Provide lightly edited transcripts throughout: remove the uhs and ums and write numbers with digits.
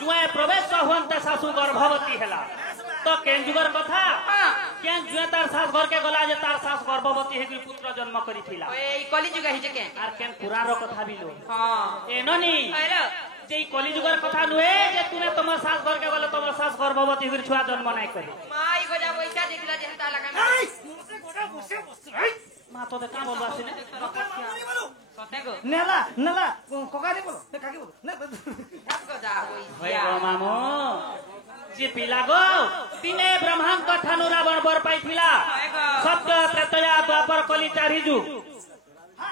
जुए प्रवेश हुंते सासू गर्भवती हेला तो केन जुगर कथा केन जुए तार सास घर के गला जे तार सास गर्भवती हेकि पुत्र जन्म करिथिला ए कली जुग हिजे के आर केन पुरारो कथा बिलो हां एननी जे कली जुगर कथा नुहे जे तुने तमर सास घर के गले तमर सास गर्भवती हेकि छुआ जन्म नाइ करी माई गोजा पैसा देखला जेता लगा मुसे गोटा मुसे मा तो का बोलबा सिने सते गो नेला नेला कोकारे बोलो ने काके बोलो ने सब गोजा होय गो मामो जे पिला गो तिने ब्रह्मांड कथानु रावण बर पाइथिला सत्य त्रेतया द्वापर कली चारि जुग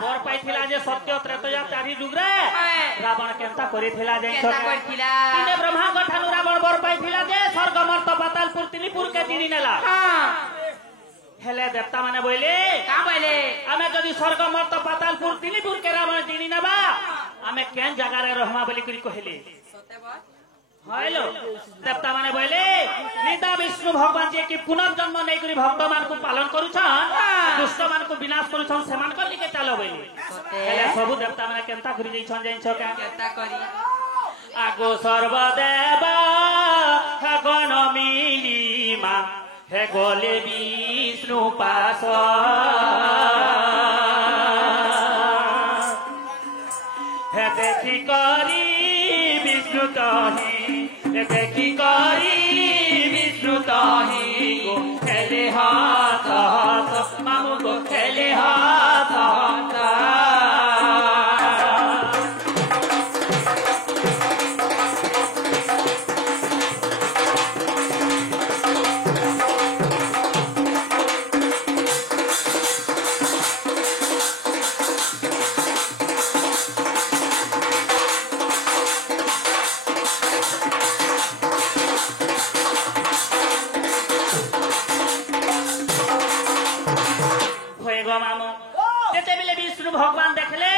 बर पाइथिला जे सत्य त्रेतया चारि जुग रे रावण केनता करिथिला जे तिने ब्रह्मांड कथानु रावण बर पाइथिला जे स्वर्ग मर्त पातालपुर तिलीपुर के दिनी नेला हेले देवता माने बोले का बोले आमे जदी स्वर्ग मर्त पातालपुर तिलीपुर के रावण दिनी नेबा आमे केन जगह रे रहमा बोली करी कहले सते बात हेलो देवता माने बोले निदा विष्णु भगवान जे कि पुनर्जन्म नै करी भक्त मान को पालन करूछन दुष्ट मान को विनाश करूछन समान कर लिके चालो बोले हेले सब देवता माने केनता करी जई छन जई छका केता करी आगो सर्वदेव गण मिलिमा हे गोले विष्णु पास हे देखी करी विष्णु तही हे देखी करी विष्णु तही गो खेले हाथ हाथ मामू गो खेले हाथ हाथ भगवान देखले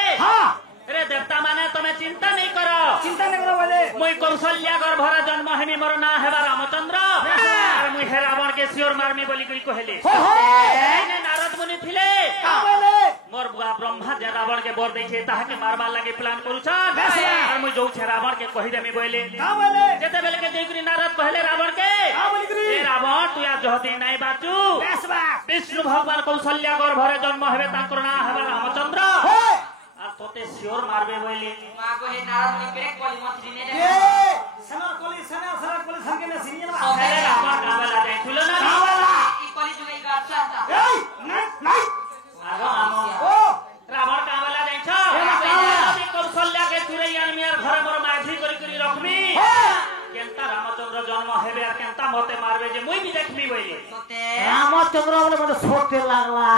रे देवता माने तमे चिंता नहीं करो बोले मुई कौशल्या गर्भर जन्म हेमी मोर ना हेबा रामचंद्र और मुई हे रावण के सियोर मारमी बोली करी कहले ने नारद मुनि थिले मोर बुआ ब्रह्मा जे रावण के बर दैछे ताहा के मारबा लागि प्लान करूछन और मुई जो छे रावण के कहि देमी बोले जेते बेले के देकरी नारद कहले रावण के ए रावण तू या जहती नाही बाचू विष्णु भगवान कौशल्या गर्भर जन्म हेबे ताकर ना हेबा रामचंद्र আর তোতে শিওর মারবে বইলি মাগো হে নারদ নি পেক কলি মন্ত্রী নে এ সনার কলি সঙ্গে না সিনিয়ে না আরে আমার কাবালা দেই তুলো না কাবালা ই কলি তুমি গাছা এই নাই আগো আমো ও রাবণ কাবালা দেইছ আমি কৌশল্যা কে চুরাই আনমি আর ঘরে মোর মাঝি করি করি রাখমি কেনতা রামচন্দ্র জন্ম হেবে আর কেনতা মতে মারবে যে মুই বি দেখবি বইলি সতে রামচন্দ্র বলে মনে ছোটে লাগলা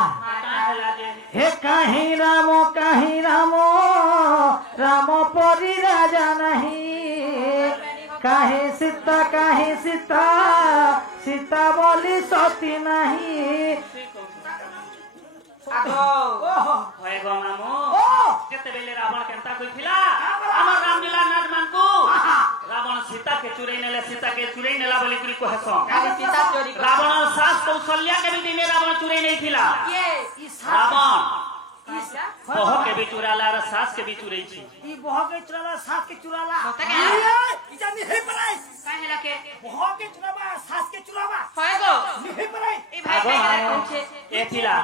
हे कहीं राम राम परी राजा नहीं कहीं सीता सीता बोली सती नहीं আগো होय गो मामो जेते बेले रावण केनता कइथिला हमर रामलीला नाथ मानकू रावण सीता के चुराई नेला बोली करी कहसो কালি সীতা চोरी रावण सास कौशल्या के भी दिने रावण चुराई नहीं थिला के रावण बह के भी चुराला और सास के भी चुराई छी ई बह के चुराला सास के चुराला सते के ई जानी हे पराई काहे लके बह के चुरावा सास के चुरावा होय गो हे पराई ए भाई भाई कहछे ए थिला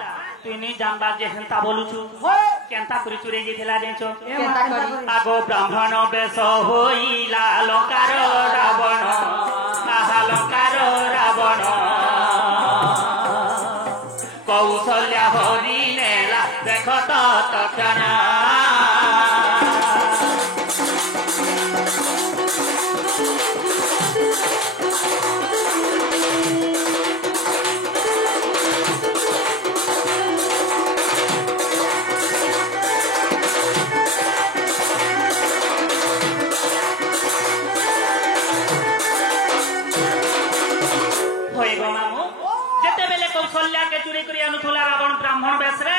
तू नी जानबा जे हंता बोलुछु होय केनता करी चुराई गेथिला देंचो केता करी आगो ब्राह्मण बेश होइला लंकार रावण लंकार रावण कौशल्या हरि नेला देख तक्षण कौशल्या के चुरी करी अनुथुला रावण ब्राह्मण बेस रे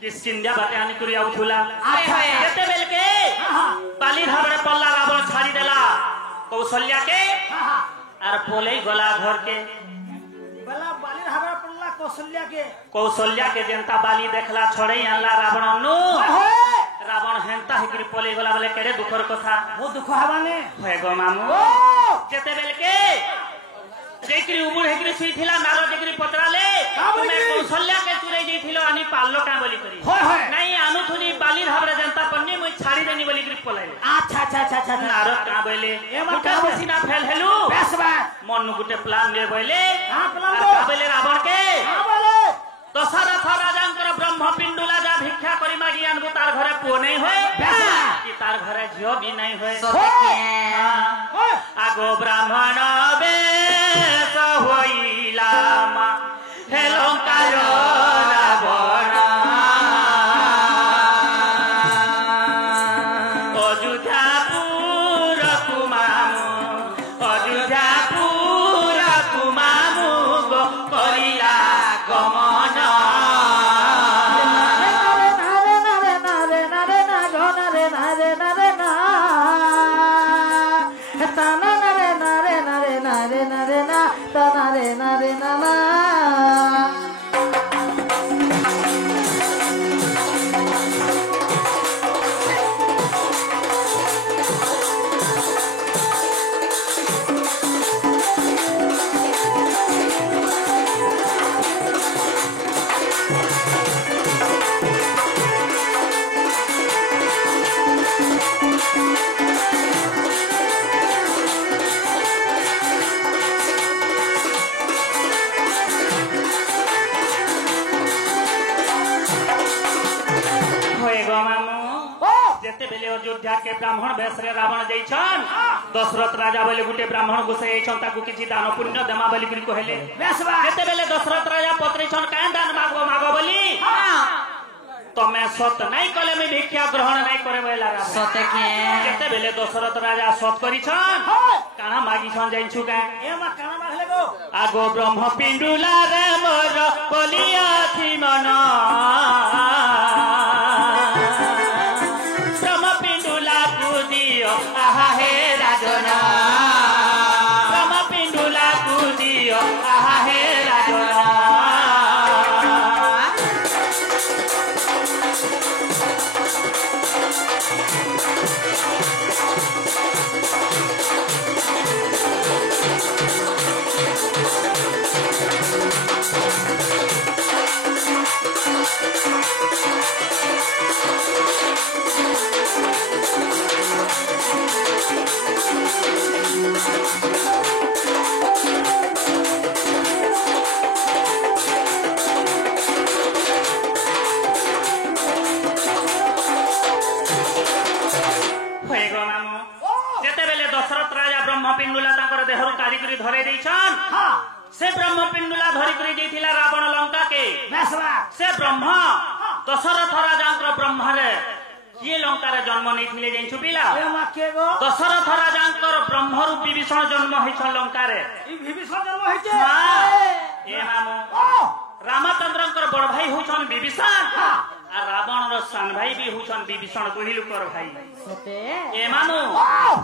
किसकिंदिया बाते आनी करी आउथुला केते बेल के बाली धाबड़े पल्ला रावण छाड़ी देला कौशल्या के आर पोले गला घर के बला बाली धाबड़े पल्ला कौशल्या के जनता बाली देखला छोड़े आनला रावण नु रावण हेंता हेकरी पले गला बेले केरे दुखर कथा वो दुख हवाने होय गो मामू ओ जेते बेल के जेकरी उबुर हेकरी सुई थिला नारद जेकरी पतराले तुमे कौशल्या के चुराई जइथिलो आनी पाल्लो का बोली करी होय नहीं आनुथुनी बाली भाबरे जनता पन्नी मुई छाड़ी देनी बोली करी पलाइले अच्छा नारद का बोले एमा गुटा का बोले? बसिना फेल हेलु बेसबा मन गुटे प्लान ले बोले हां प्लान का बोले रावण के हां बोले दशरथ राजांकर ब्रह्म पिंडुला जा भिक्षा करी मागी आनबु तार घरे पुओ नहीं होय बेसबा कि तार घरे झियो भी नहीं होय होय आगो ब्राह्मण बेश होइला मा हे लंकार रावण अयोध्यापुर कुमामु गो करिला गमन जेते बेले अयोध्या के ब्राह्मण बेस रे रावण जइछन दशरथ राजा बोले गुटे ब्राह्मण घुसे जइछन ताकू किछि दान पुण्य देमा बोली करी कहले बेसबा जेते बेले दशरथ राजा पत्रीछन काहे दान मागो बोली तमे सत नहीं कले में भिक्षा ग्रहण नहीं करे बोला रावण सते के जेते बेले दशरथ राजा सत करिछन काना मागिछन जइछु का एमा काना मागले गो आगो ब्रह्म पिंडुला रे मोर बलिया थी मन आहा हे राजना ब्रह्म पिंडुला कुदियो आहा हे राजना दशरथ राजा ब्रह्म पिंडुला ताकर देहरु काढ़ी करी धरे देइछन से ब्रह्म पिंडुला धरी करी जइथिला रावण लंका के बेसबा से ब्रह्म दशरथ राजांकर ब्रह्म रे किए लंका रे जन्म नैथिले जइछु पिला एमा के गो दशरथ राजांकर ब्रह्म रूप विभीषण जन्म होइछन लंका रे ई विभीषण जन्म होइछे ए मामो रामचंद्रंकर बड़ भाई होइछन विभीषण आ रावण रो सान भाई भी होइछन विभीषण दुहिलुकर भाई सते ए मामू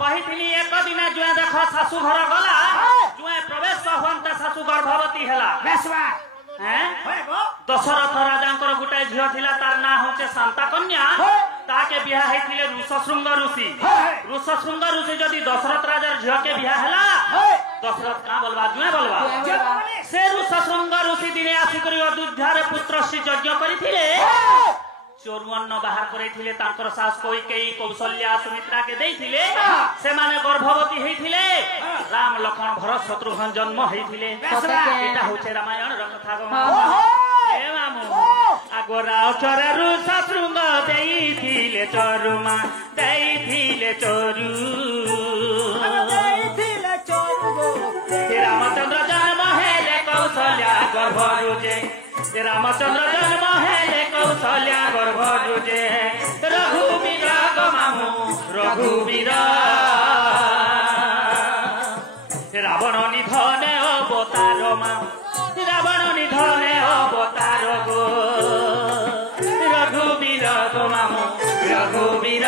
कहिथिली एक दिन जुआ देख सासू घर गला जुआ प्रवेश होंता सासू गर्भवती हला बेसबा हैं होय गो दशरथ राजांकर गुटाए झियो थिला तार ना होचे शांता कन्या ताके बियाह हेथिले ऋषशृंग ऋषि ऋषशृंग ऋषि जदी दशरथ राजा झियो के बियाह हला दशरथ का बोलबा जुए बोलबा से ऋषशृंग ऋषि दिने आसी करी अयोध्या रे पुत्र श्री यज्ञ करिथिले चोरुअन्न बाहर करैथिले तांकर सास कैकेयी कौशल्या सुमित्रा के देइथिले से माने गर्भवती हेथिले राम लक्ष्मण भरत शत्रुघ्न जन्म हेथिले एटा होचे रामायण र कथा गो ए मामू आगोरा चररु शत्रुघ्न देइथिले चरुमा देइथिले चरु रामचंद्र जन्म हेले कौशल्या गर्भरुजे रामचंद्र जन्म हेले कौशल्या गर्भरुजे रघुवीर गमामु रघुवीर रावण निधने अवतार मा रावण निधने अवतार गो रघुवीर गमामु रघुवीर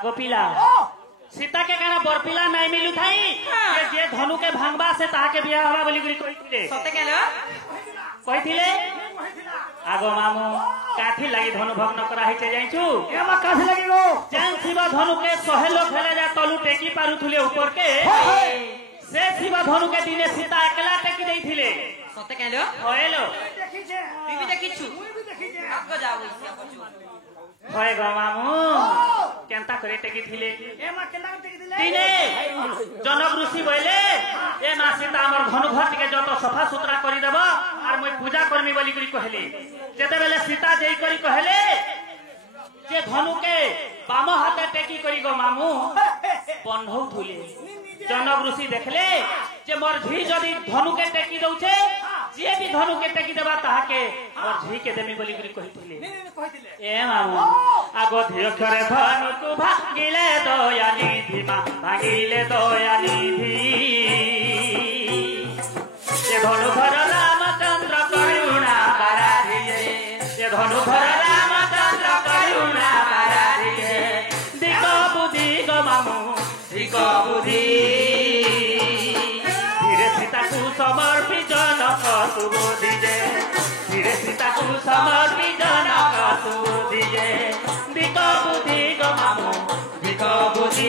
आगो पिला सीता के कहना बरपिला नहीं मिलू थाई जे धनु के भांगबा से ताके बिया हवा बोली कहिथिले सते केलो कहिथिले आगो मामू काठी लागि धनु भग्न कराहि चे जाइछु एमा काठी लागि गो जान शिवा धनु के 100 लोग खेले जा तलु टेकी पारुथुले ऊपर के से शिवा धनु के दिने सीता अकेला टेकी देइथिले सते केलो होएलो देखिछे तुई भी देखिछु मुई भी देखिछे आगो जाऊ इसे बजू होय गो मामू केनता करे टेकी थिले एमा केला टेकी दिले दिने जनक ऋषि बोले ए मा सीता हमर धनु घर के जतो सफा सुतरा करी देबो आर मैं पूजा करमी बोली करी कहले जेते बेले सीता जेई करी कहले जे धनु के बाम हाथे टेकी करी गो मामू बंधौ थुले जनक ऋषि देखले जे मोर झी जदी धनु के टेकी दउछे जे भी धनु के टेकी देबा ताके मोर झी के देमी बोली करी कहिथिले कहिथिले ए मामू आगो धियो खरे धनु को भागिले दयाली धीमा भागिले दयाली धी ए धनु घर रामचंद्र करुणा पाराधिए ए धनु घर रामचंद्र करुणा पाराधिए दिग बुद्धि गो मामू दिग बुद्धि धीरे सीता को समर्पित जनक सुबुद्धि जे धीरे सीता को समर्पित जनक सुबुद्धि जे दिग बुद्धि गो मामू दिग बुद्धि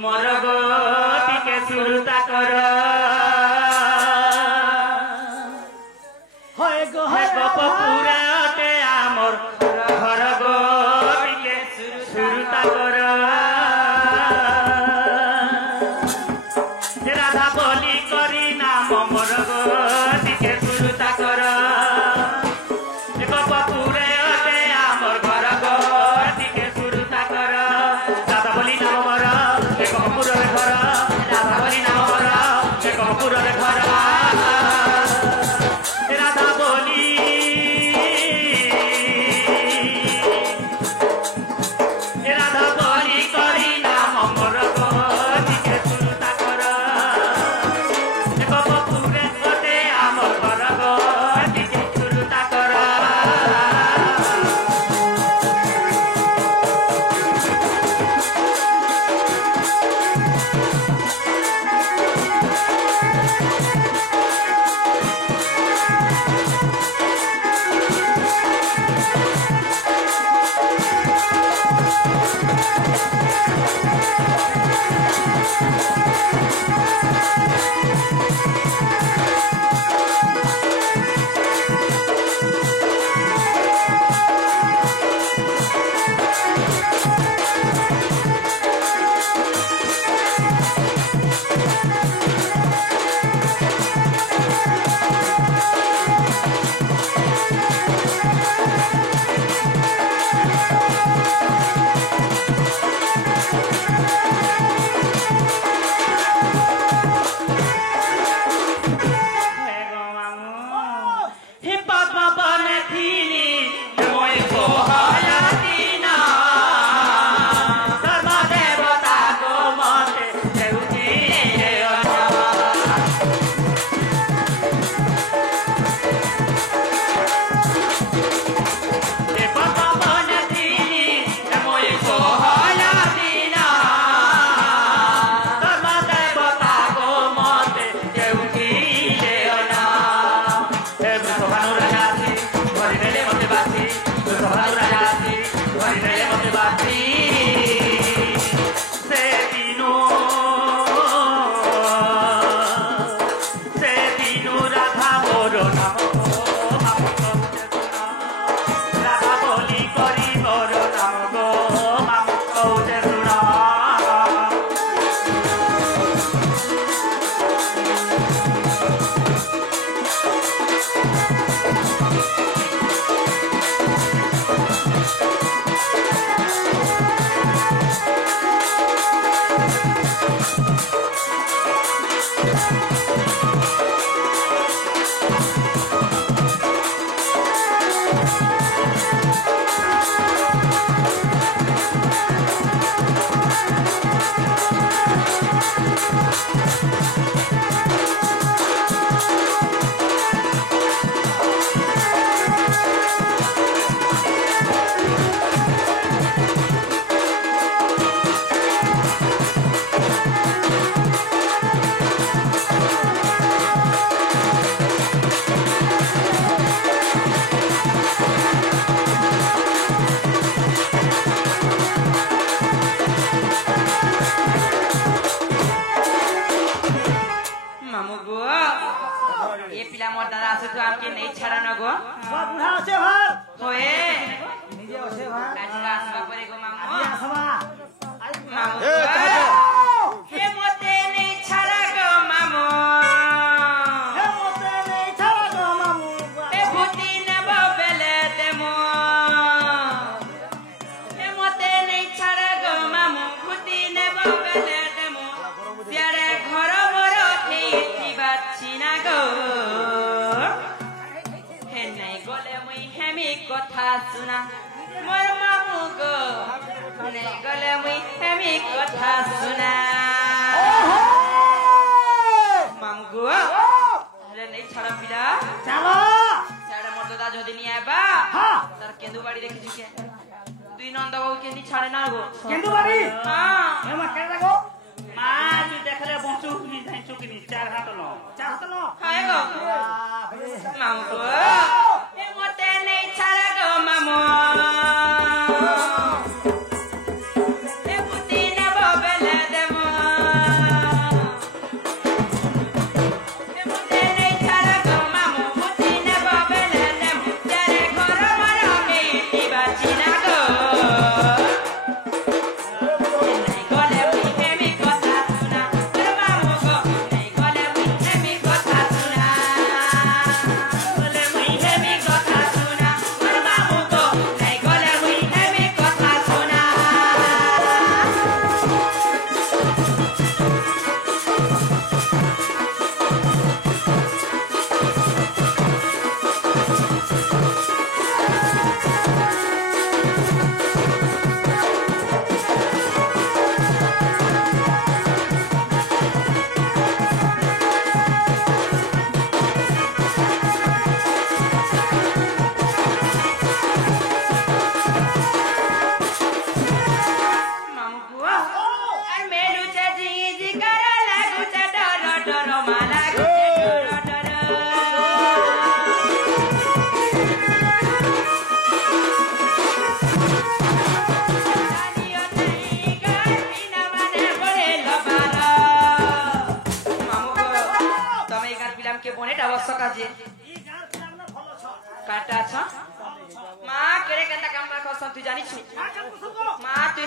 मोर गोटी के सुरता कर होय गो होय पूरा ते आमर घर गोटी के सुरता कर राधा बोली करी नाम मोर गोटी के सुरता कर ছাড়া না গো বা বুড়া আছে ভাই হয়ে নিজে আছে ভাই কাজে আসবা পরে গো মামু আজি আসবা মামু এ কাজ হে মতে নেই ছাড়া গো মামু হে মতে নেই ছাড়া গো মামু এ ভূতি নেব বেলে দেমো হে মতে নেই ছাড়া গো মামু ভূতি নেব বেলে দেমো সিয়ারে ঘর মর খেয়ে বাচ্ছি না গো হে নাই গলে মুই হেমি কথা শুনা মোর মামু গো নাই গলে মুই হেমি কথা শুনা মামু গো রে নেই ছাড়া পিলা চলো ছাড়া মর্দদা যদি নিয়ে আইবা হ্যাঁ তার কেন্দু বাড়ি দেখেছি কে দুই নন্দবাবু কেন্দি ছাড়ে না গো কেন্দু বাড়ি হ্যাঁ হে মা কেন লাগো মা তুই দেখলে বঁচুকনি ধাইচুকনি 4 হাত ন চাহত ন হায় গো মামু গো এ মতে নেই ছাড়া গো মামু এ পুতি নেব বেলে দেমো এ মতে নেই ছাড়া গো মামু পুতি নেব বেলে দেমো যারে ঘর মর মেয়ে বাঁচি না গো নাই গলে মুই হেমি কথা শুনা ওরে মামু গো নাই গলে মুই হেমি কথা শুনা গলে মুই হেমি কথা শুনা ওরে মামু গো নাই গলে মুই হেমি কথা শুনা মামু গো আর মেলুছে জি জি করা লাগুছে ডর ডর মালা গুছে ডর ডর জানিও নাই গায় বিনা মানে বলে লবার মামু গো তুমি এখান পিলাম কে বনেটা অবশ্য কাজে ই গার ছিলাম না ভালো ছ কাটা আছ মা কেড়ে কেনটা কামনা করছন তুই জানিস কাকা কুসুম মা তুই